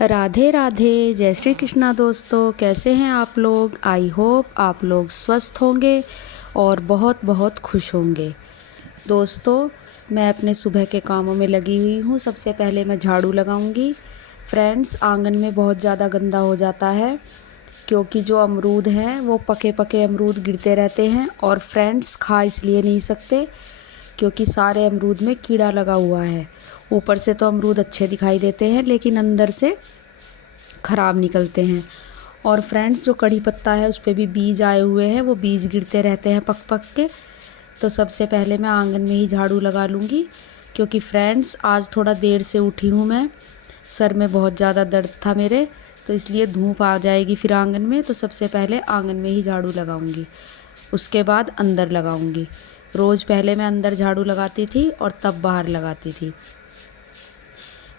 राधे राधे, जय श्री कृष्णा दोस्तों। कैसे हैं आप लोग? आई होप आप लोग स्वस्थ होंगे और बहुत बहुत खुश होंगे। दोस्तों, मैं अपने सुबह के कामों में लगी हुई हूँ। सबसे पहले मैं झाड़ू लगाऊंगी। फ्रेंड्स, आंगन में बहुत ज़्यादा गंदा हो जाता है क्योंकि जो अमरूद हैं वो पके पके अमरूद गिरते रहते हैं और फ्रेंड्स खा इसलिए नहीं सकते क्योंकि सारे अमरूद में कीड़ा लगा हुआ है। ऊपर से तो अमरूद अच्छे दिखाई देते हैं लेकिन अंदर से ख़राब निकलते हैं। और फ्रेंड्स, जो कड़ी पत्ता है उस पर भी बीज आए हुए हैं, वो बीज गिरते रहते हैं पक पक के। तो सबसे पहले मैं आंगन में ही झाड़ू लगा लूँगी क्योंकि फ्रेंड्स आज थोड़ा देर से उठी हूँ मैं। सर में बहुत ज़्यादा दर्द था मेरे, तो इसलिए धूप आ जाएगी फिर आंगन में। तो सबसे पहले आंगन में ही झाड़ू लगाऊंगी, उसके बाद अंदर लगाऊंगी। रोज़ पहले मैं अंदर झाड़ू लगाती थी और तब बाहर लगाती थी।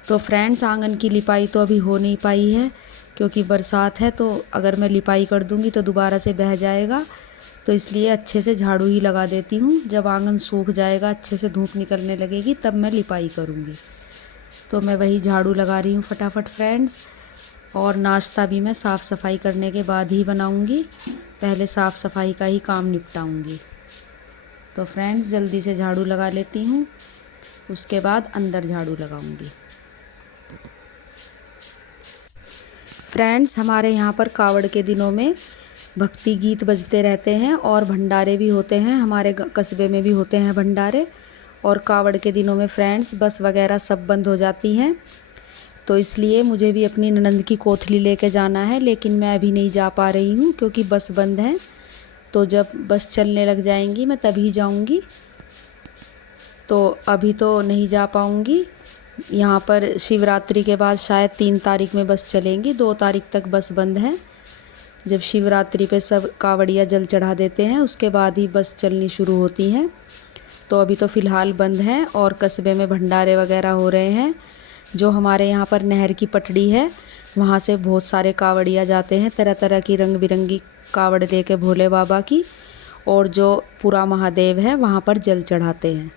तो फ्रेंड्स, आंगन की लिपाई तो अभी हो नहीं पाई है क्योंकि बरसात है, तो अगर मैं लिपाई कर दूंगी तो दोबारा से बह जाएगा। तो इसलिए अच्छे से झाड़ू ही लगा देती हूँ। जब आंगन सूख जाएगा, अच्छे से धूप निकलने लगेगी, तब मैं लिपाई करूँगी। तो मैं वही झाड़ू लगा रही हूँ फटाफट फ्रेंड्स। और नाश्ता भी मैं साफ़ सफाई करने के बाद ही बनाऊँगी, पहले साफ़ सफाई का ही काम निपटाऊँगी। तो फ्रेंड्स, जल्दी से झाड़ू लगा लेती हूँ, उसके बाद अंदर झाड़ू लगाऊँगी। फ्रेंड्स, हमारे यहाँ पर कावड़ के दिनों में भक्ति गीत बजते रहते हैं और भंडारे भी होते हैं। हमारे कस्बे में भी होते हैं भंडारे। और कावड़ के दिनों में फ्रेंड्स बस वगैरह सब बंद हो जाती हैं, तो इसलिए मुझे भी अपनी ननंद की कोथली लेके जाना है, लेकिन मैं अभी नहीं जा पा रही हूँ क्योंकि बस बंद है। तो जब बस चलने लग जाएंगी मैं तभी जाऊँगी, तो अभी तो नहीं जा पाऊँगी। यहाँ पर शिवरात्रि के बाद शायद 3 तारीख में बस चलेंगी, 2 तारीख तक बस बंद है। जब शिवरात्रि पे सब कावड़िया जल चढ़ा देते हैं उसके बाद ही बस चलनी शुरू होती हैं। तो अभी तो फ़िलहाल बंद है और कस्बे में भंडारे वगैरह हो रहे हैं। जो हमारे यहाँ पर नहर की पटड़ी है, वहाँ से बहुत सारे कावड़िया जाते हैं, तरह तरह की रंग बिरंगी कावड़ लेके भोले बाबा की, और जो पूरा महादेव है वहाँ पर जल चढ़ाते हैं।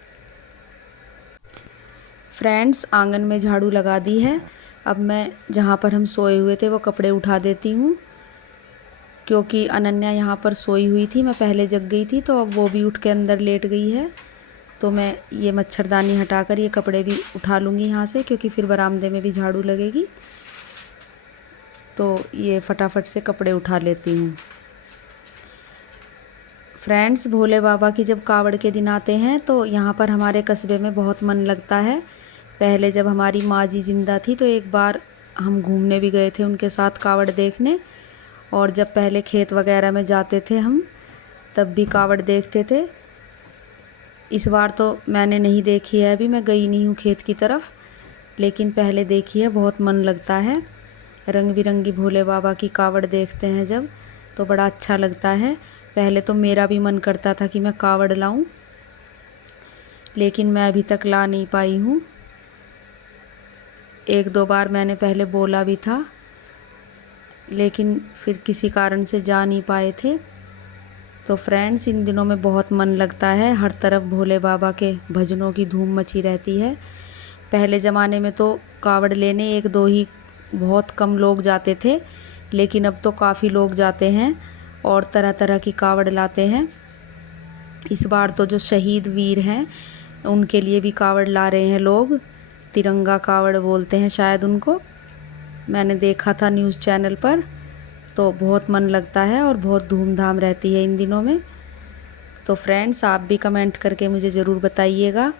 फ्रेंड्स, आंगन में झाड़ू लगा दी है। अब मैं जहाँ पर हम सोए हुए थे वो कपड़े उठा देती हूँ क्योंकि अनन्या यहाँ पर सोई हुई थी, मैं पहले जग गई थी, तो अब वो भी उठ के अंदर लेट गई है। तो मैं ये मच्छरदानी हटाकर ये कपड़े भी उठा लूँगी यहाँ से क्योंकि फिर बरामदे में भी झाड़ू लगेगी। तो ये फटाफट से कपड़े उठा लेती हूँ। फ्रेंड्स, भोले बाबा की जब कावड़ के दिन आते हैं तो यहाँ पर हमारे कस्बे में बहुत मन लगता है। पहले जब हमारी माँ जी जिंदा थी तो एक बार हम घूमने भी गए थे उनके साथ कावड़ देखने। और जब पहले खेत वगैरह में जाते थे हम, तब भी कावड़ देखते थे। इस बार तो मैंने नहीं देखी है, अभी मैं गई नहीं हूँ खेत की तरफ, लेकिन पहले देखी है। बहुत मन लगता है, रंग बिरंगी भोले बाबा की कावड़ देखते हैं जब, तो बड़ा अच्छा लगता है। पहले तो मेरा भी मन करता था कि मैं कावड़ लाऊं, लेकिन मैं अभी तक ला नहीं पाई हूँ। 1-2 बार मैंने पहले बोला भी था, लेकिन फिर किसी कारण से जा नहीं पाए थे। तो फ्रेंड्स, इन दिनों में बहुत मन लगता है, हर तरफ भोले बाबा के भजनों की धूम मची रहती है। पहले ज़माने में तो कावड़ लेने 1-2 ही बहुत कम लोग जाते थे, लेकिन अब तो काफ़ी लोग जाते हैं और तरह तरह की कावड़ लाते हैं। इस बार तो जो शहीद वीर हैं उनके लिए भी कावड़ ला रहे हैं लोग, तिरंगा कावड़ बोलते हैं शायद उनको। मैंने देखा था न्यूज़ चैनल पर, तो बहुत मन लगता है और बहुत धूमधाम रहती है इन दिनों में। तो फ्रेंड्स, आप भी कमेंट करके मुझे ज़रूर बताइएगा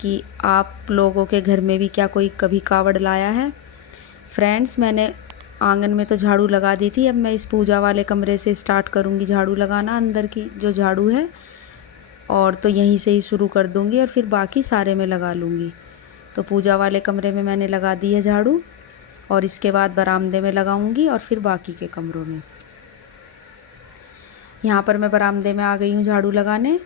कि आप लोगों के घर में भी क्या कोई कभी कावड़ लाया है। फ्रेंड्स, मैंने आंगन में तो झाड़ू लगा दी थी, अब मैं इस पूजा वाले कमरे से स्टार्ट करूँगी झाड़ू लगाना। अंदर की जो झाड़ू है, और तो यहीं से ही शुरू कर दूँगी और फिर बाकी सारे में लगा लूँगी। तो पूजा वाले कमरे में मैंने लगा दी है झाड़ू, और इसके बाद बरामदे में लगाऊंगी और फिर बाकी के कमरों में। यहाँ पर मैं बरामदे में आ गई हूँ झाड़ू लगाने,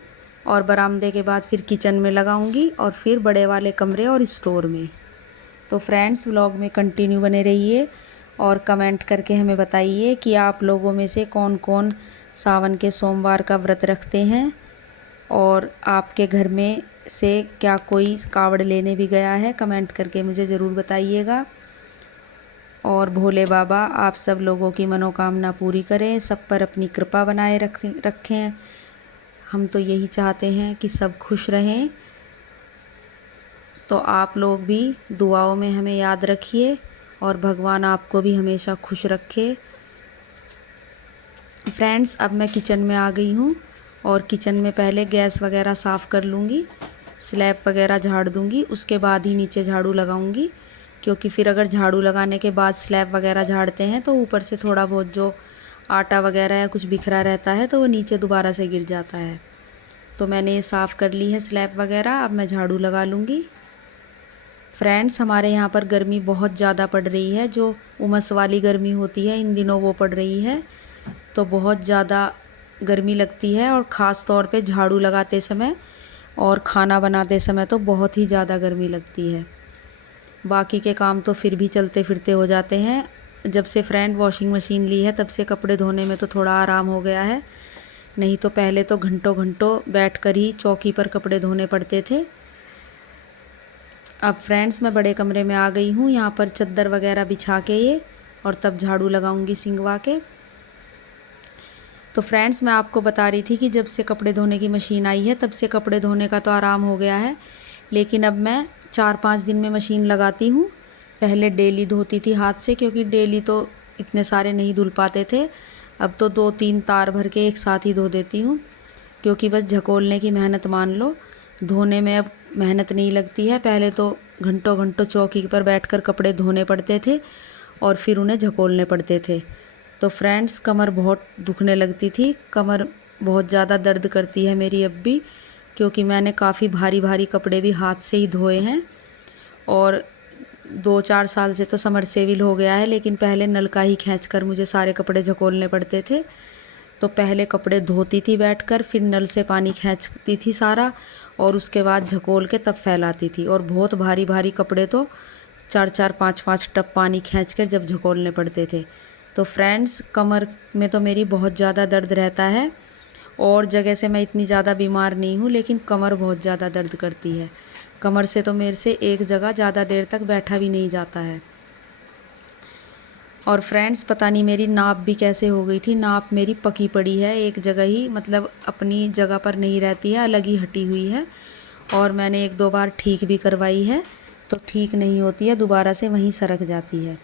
और बरामदे के बाद फिर किचन में लगाऊंगी और फिर बड़े वाले कमरे और स्टोर में। तो फ्रेंड्स, व्लॉग में कंटिन्यू बने रहिए और कमेंट करके हमें बताइए कि आप लोगों में से कौन कौन सावन के सोमवार का व्रत रखते हैं, और आपके घर में से क्या कोई कावड़ लेने भी गया है। कमेंट करके मुझे ज़रूर बताइएगा। और भोले बाबा आप सब लोगों की मनोकामना पूरी करें, सब पर अपनी कृपा बनाए रखें। हम तो यही चाहते हैं कि सब खुश रहें। तो आप लोग भी दुआओं में हमें याद रखिए और भगवान आपको भी हमेशा खुश रखे। फ्रेंड्स, अब मैं किचन में आ गई हूँ और किचन में पहले गैस वगैरह साफ़ कर लूँगी, स्लैब वगैरह झाड़ दूँगी, उसके बाद ही नीचे झाड़ू लगाऊँगी। क्योंकि फिर अगर झाड़ू लगाने के बाद स्लैब वगैरह झाड़ते हैं तो ऊपर से थोड़ा बहुत जो आटा वगैरह या कुछ बिखरा रहता है तो वो नीचे दोबारा से गिर जाता है। तो मैंने ये साफ़ कर ली है स्लैब वगैरह, अब मैं झाड़ू लगा लूँगी। फ्रेंड्स, हमारे यहाँ पर गर्मी बहुत ज़्यादा पड़ रही है, जो उमस वाली गर्मी होती है इन दिनों वो पड़ रही है। तो बहुत ज़्यादा गर्मी लगती है और ख़ास तौर पे झाड़ू लगाते समय और खाना बनाते समय तो बहुत ही ज़्यादा गर्मी लगती है। बाकी के काम तो फिर भी चलते फिरते हो जाते हैं। जब से फ्रेंड वॉशिंग मशीन ली है तब से कपड़े धोने में तो थोड़ा आराम हो गया है, नहीं तो पहले तो घंटों घंटों बैठकर ही चौकी पर कपड़े धोने पड़ते थे। अब फ्रेंड्स, मैं बड़े कमरे में आ गई हूँ, यहाँ पर चद्दर वगैरह बिछा के ये, और तब झाड़ू लगाऊंगी सिंगवा के। तो फ्रेंड्स, मैं आपको बता रही थी कि जब से कपड़े धोने की मशीन आई है तब से कपड़े धोने का तो आराम हो गया है, लेकिन अब मैं 4-5 दिन में मशीन लगाती हूँ। पहले डेली धोती थी हाथ से, क्योंकि डेली तो इतने सारे नहीं धुल पाते थे। अब तो 2-3 तार भर के एक साथ ही धो देती हूँ, क्योंकि बस झकोलने की मेहनत मान लो, धोने में अब मेहनत नहीं लगती है। पहले तो घंटों घंटों चौकी पर बैठकर कपड़े धोने पड़ते थे और फिर उन्हें झकोलने पड़ते थे। तो फ्रेंड्स, कमर बहुत दुखने लगती थी, कमर बहुत ज़्यादा दर्द करती है मेरी अब भी, क्योंकि मैंने काफ़ी भारी भारी कपड़े भी हाथ से ही धोए हैं। और 2-4 साल से तो समरसेविल हो गया है, लेकिन पहले नल का ही खींचकर मुझे सारे कपड़े झकोलने पड़ते थे। तो पहले कपड़े धोती थी बैठकर, फिर नल से पानी खींचती थी सारा, और उसके बाद झकोल के तब फैलाती थी। और बहुत भारी भारी कपड़े तो 4-4, 5-5 टब पानी खींचकर जब झकोलने पड़ते थे। तो फ्रेंड्स, कमर में तो मेरी बहुत ज़्यादा दर्द रहता है, और जगह से मैं इतनी ज़्यादा बीमार नहीं हूँ, लेकिन कमर बहुत ज़्यादा दर्द करती है। कमर से तो मेरे से एक जगह ज़्यादा देर तक बैठा भी नहीं जाता है। और फ्रेंड्स, पता नहीं मेरी नाप भी कैसे हो गई थी, नाप मेरी पकी पड़ी है एक जगह ही, मतलब अपनी जगह पर नहीं रहती है, अलग ही हटी हुई है। और मैंने 1-2 बार ठीक भी करवाई है, तो ठीक नहीं होती है, दोबारा से वहीं सरक जाती है।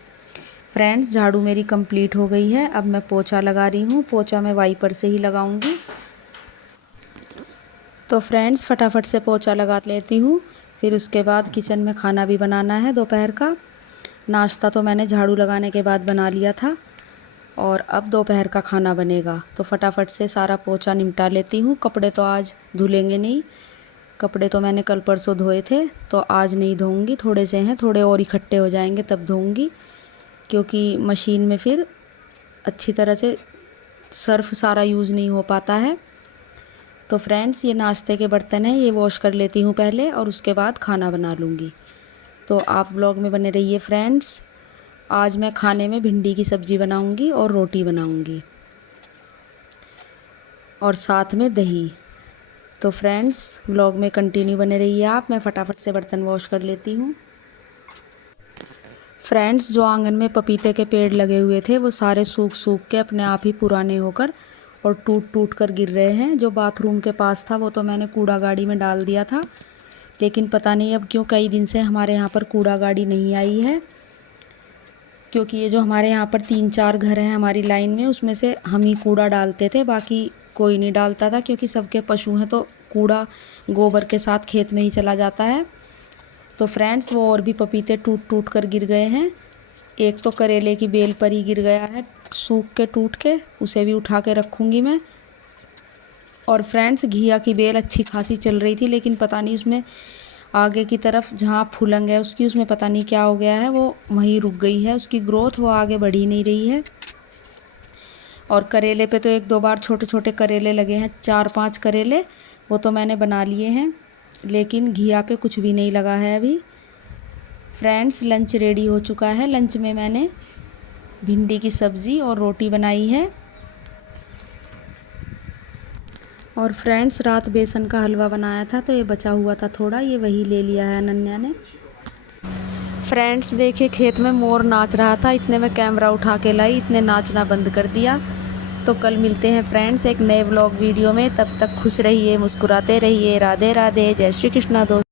फ्रेंड्स, झाड़ू मेरी कंप्लीट हो गई है, अब मैं पोछा लगा रही हूँ। पोछा मैं वाइपर से ही लगाऊंगी। तो फ्रेंड्स, फटाफट से पोछा लगा लेती हूँ, फिर उसके बाद किचन में खाना भी बनाना है। दोपहर का नाश्ता तो मैंने झाड़ू लगाने के बाद बना लिया था, और अब दोपहर का खाना बनेगा। तो फटाफट से सारा पोछा निपटा लेती हूँ। कपड़े तो आज धुलेंगे नहीं, कपड़े तो मैंने कल परसों धोए थे, तो आज नहीं धोऊंगी, थोड़े से हैं, थोड़े और इकट्ठे हो जाएंगे तब धोऊंगी, क्योंकि मशीन में फिर अच्छी तरह से सर्फ सारा यूज़ नहीं हो पाता है। तो फ्रेंड्स, ये नाश्ते के बर्तन हैं, ये वॉश कर लेती हूँ पहले, और उसके बाद खाना बना लूँगी। तो आप ब्लॉग में बने रहिए फ्रेंड्स। आज मैं खाने में भिंडी की सब्ज़ी बनाऊँगी और रोटी बनाऊँगी, और साथ में दही। तो फ्रेंड्स, ब्लॉग में कंटिन्यू बने रहिए आप। मैं फटाफट से बर्तन वॉश कर लेती हूँ। फ्रेंड्स, जो आंगन में पपीते के पेड़ लगे हुए थे वो सारे सूख सूख के अपने आप ही पुराने होकर और टूट टूट कर गिर रहे हैं। जो बाथरूम के पास था वो तो मैंने कूड़ा गाड़ी में डाल दिया था, लेकिन पता नहीं अब क्यों कई दिन से हमारे यहाँ पर कूड़ा गाड़ी नहीं आई है। क्योंकि ये जो हमारे यहाँ पर 3-4 घर हैं हमारी लाइन में, उसमें से हम ही कूड़ा डालते थे, बाकी कोई नहीं डालता था, क्योंकि सबके पशु हैं तो कूड़ा गोबर के साथ खेत में ही चला जाता है। तो फ्रेंड्स, वो और भी पपीते टूट टूट कर गिर गए हैं। एक तो करेले की बेल पर ही गिर गया है सूख के टूट के, उसे भी उठा के रखूँगी मैं। और फ्रेंड्स, घिया की बेल अच्छी खासी चल रही थी, लेकिन पता नहीं उसमें आगे की तरफ जहाँ फुलंग है उसकी, उसमें पता नहीं क्या हो गया है, वो वहीं रुक गई है, उसकी ग्रोथ वो आगे बढ़ ही नहीं रही है। और करेले पे तो 1-2 बार छोटे छोटे करेले लगे हैं, 4-5 करेले, वो तो मैंने बना लिए हैं, लेकिन घिया पे कुछ भी नहीं लगा है अभी। फ्रेंड्स, लंच रेडी हो चुका है। लंच में मैंने भिंडी की सब्ज़ी और रोटी बनाई है। और फ्रेंड्स, रात बेसन का हलवा बनाया था, तो ये बचा हुआ था थोड़ा, ये वही ले लिया है अनन्या ने। फ्रेंड्स देखिए, खेत में मोर नाच रहा था, इतने में कैमरा उठा के लाई, इतने नाचना बंद कर दिया। तो कल मिलते हैं फ्रेंड्स एक नए व्लॉग वीडियो में, तब तक खुश रहिए, मुस्कुराते रहिए। राधे राधे, जय श्री कृष्णा दोस्तों।